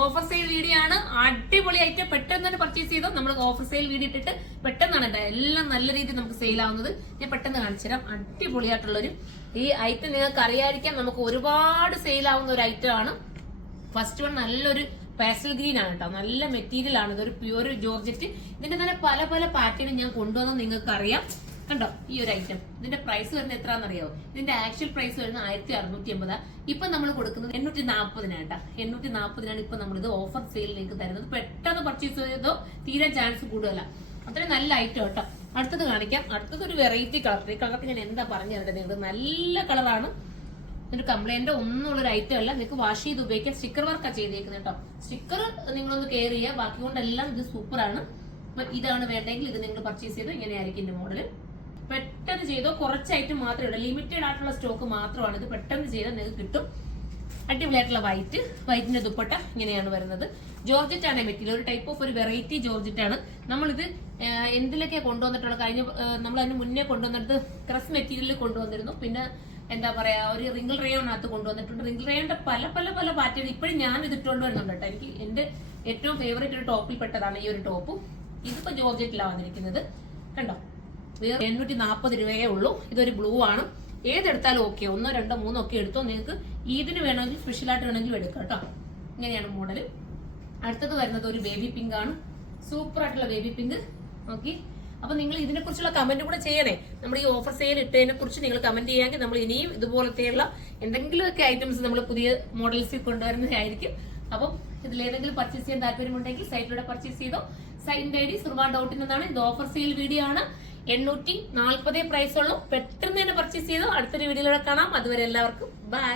Offer sale video ആണ്. അടിപൊളി item പെട്ടെന്ന് തന്നെ പർച്ചേസ് ചെയ്തോ. നമ്മൾ ഓഫർ സെയിൽ വീഡിയോ ഇട്ടിട്ട് പെട്ടെന്നാണ് എല്ലാം നല്ല രീതിയിൽ നമുക്ക് സെയിൽ ആവുന്നത്. ഞാൻ പെട്ടെന്ന് കാണിച്ചു തരാം. അടിപൊളിയായിട്ടുള്ളൊരു ഈ ഐറ്റം നിങ്ങൾക്ക് അറിയാതിരിക്കാൻ നമുക്ക് ഒരുപാട് സെയിൽ ആവുന്ന ഒരു ഐറ്റം ആണ്. ഫസ്റ്റ് വൺ നല്ലൊരു പാസ്റ്റൽ ഗ്രീൻ ആണ് കേട്ടോ. നല്ല മെറ്റീരിയൽ ആണ്. ഇതൊരു പ്യൂർ ജോർജറ്റ്. ഇതിന്റെ തന്നെ പല പല പാറ്റേണും ഞാൻ കൊണ്ടുവന്നത് നിങ്ങൾക്ക് അറിയാം. കണ്ടോ ഈ ഒരു ഐറ്റം. ഇതിന്റെ പ്രൈസ് വരുന്നത് എത്രയാണെന്നറിയോ? ഇതിന്റെ ആക്ച്വൽ പ്രൈസ് വരുന്നത് 1650. ഇപ്പൊ നമ്മൾ കൊടുക്കുന്നത് 840 കേട്ടോ. 840 ഇപ്പൊ നമ്മളിത് ഓഫർ സെയിലിലേക്ക് തരുന്നത്. പെട്ടെന്ന് പർച്ചേസ് ചെയ്തോ തീരാൻ ചാൻസ് കൂടുതലല്ല. അത്രയും നല്ല ഐറ്റം കേട്ടോ. അടുത്തത് കാണിക്കാം. അടുത്തത് ഒരു വെറൈറ്റി കളർ. ഈ കളർക്ക് ഞാൻ എന്താ പറഞ്ഞു തരേണ്ടത്? നിങ്ങൾക്ക് നല്ല കളറാണ്. ഒരു കംപ്ലൈന്റ് ഒന്നുമുള്ളൊരു ഐറ്റം അല്ല. നിങ്ങൾക്ക് വാഷ് ചെയ്ത് ഉപയോഗിക്കാം. സ്റ്റിക്കർ വർക്കാണ് ചെയ്തേക്കുന്നത് കേട്ടോ. സ്റ്റിക്കർ നിങ്ങളൊന്ന് കെയർ ചെയ്യുക. ബാക്കി കൊണ്ടെല്ലാം ഇത് സൂപ്പറാണ്. അപ്പൊ ഇതാണ് വേണ്ടെങ്കിൽ ഇത് നിങ്ങൾ പർച്ചേസ് ചെയ്തോ. ഇങ്ങനെയായിരിക്കും ഇതിന്റെ മോഡല്. പെട്ടെന്ന് ചെയ്തോ. കുറച്ച് ഐറ്റം മാത്രമേ ഉള്ളൂ. ലിമിറ്റഡ് ആയിട്ടുള്ള സ്റ്റോക്ക് മാത്രമാണ്. ഇത് പെട്ടെന്ന് ചെയ്താൽ നിങ്ങൾക്ക് കിട്ടും. അടിപൊളിയായിട്ടുള്ള വൈറ്റിന്റെ ദുപ്പട്ട ഇങ്ങനെയാണ് വരുന്നത്. ജോർജറ്റ് ആണ് മെറ്റീരിയൽ. ഒരു ടൈപ്പ് ഓഫ് ഒരു വെറൈറ്റി ജോർജറ്റ് ആണ്. നമ്മളിത് എന്തിലൊക്കെ കൊണ്ടുവന്നിട്ടുള്ള നമ്മൾ അതിന് മുന്നേ കൊണ്ടുവന്നിട്ട് ക്രസ് മെറ്റീരിയലിൽ കൊണ്ടുവന്നിരുന്നു. പിന്നെ എന്താ പറയാ ഒരു റിംഗിൾ റയോണിനകത്ത് കൊണ്ടുവന്നിട്ടുണ്ട്. റിംഗിൾ റയോണിന്റെ പല പല പല പാറ്റേൺ ഇപ്പോഴും ഞാൻ ഇത് ഇട്ടുകൊണ്ട് വരുന്നുണ്ട് കേട്ടോ. എനിക്ക് എന്റെ ഏറ്റവും ഫേവറേറ്റ് ഒരു ടോപ്പിൽ പെട്ടതാണ് ഈ ഒരു ടോപ്പും. ഇതിപ്പോ ജോർജറ്റിലാണ് വന്നിരിക്കുന്നത്. കണ്ടോ, വേറെ 840 രൂപയേ ഉള്ളൂ. ഇതൊരു ബ്ലൂ ആണ്. ഏതെടുത്താലും ഓക്കെ. 1, 2, 3 ഒക്കെ എടുത്തോ. നിങ്ങൾക്ക് ഇതിന് വേണമെങ്കിൽ സ്പെഷ്യലായിട്ട് വേണമെങ്കിലും എടുക്കാം കേട്ടോ. ഇങ്ങനെയാണ് മോഡല്. അടുത്തത് വരുന്നത് ഒരു ബേബി പിങ്ക് ആണ്. സൂപ്പർ ആയിട്ടുള്ള ബേബി പിങ്ക്. ഓക്കെ, അപ്പൊ നിങ്ങൾ ഇതിനെ കുറിച്ചുള്ള കമന്റ് കൂടെ ചെയ്യണേ. നമ്മൾ ഈ ഓഫർ സെയിൽ ഇട്ടതിനെ കുറിച്ച് നിങ്ങൾ കമന്റ് ചെയ്യാമെങ്കിൽ നമ്മൾ ഇനിയും ഇതുപോലത്തെയുള്ള എന്തെങ്കിലുമൊക്കെ ഐറ്റംസ് നമ്മൾ പുതിയ മോഡൽസിൽ കൊണ്ടുവരുന്നതായിരിക്കും. അപ്പം ഇതിലേതെങ്കിലും പർച്ചേസ് ചെയ്യാൻ താല്പര്യമുണ്ടെങ്കിൽ സൈറ്റിലൂടെ പർച്ചേസ് ചെയ്തോ. സൈറ്റിന്റെ ഐഡി സുർമ.in എന്നാണ്. ഇത് ഓഫർ സെയിൽ വീഡിയോ ആണ്. 840 പ്രൈസ് ഉള്ളൂ. പെട്ടെന്ന് തന്നെ പർച്ചേസ് ചെയ്തോ. അടുത്തൊരു വീഡിയോയിലൂടെ കാണാം. അതുവരെ എല്ലാവർക്കും ബൈ.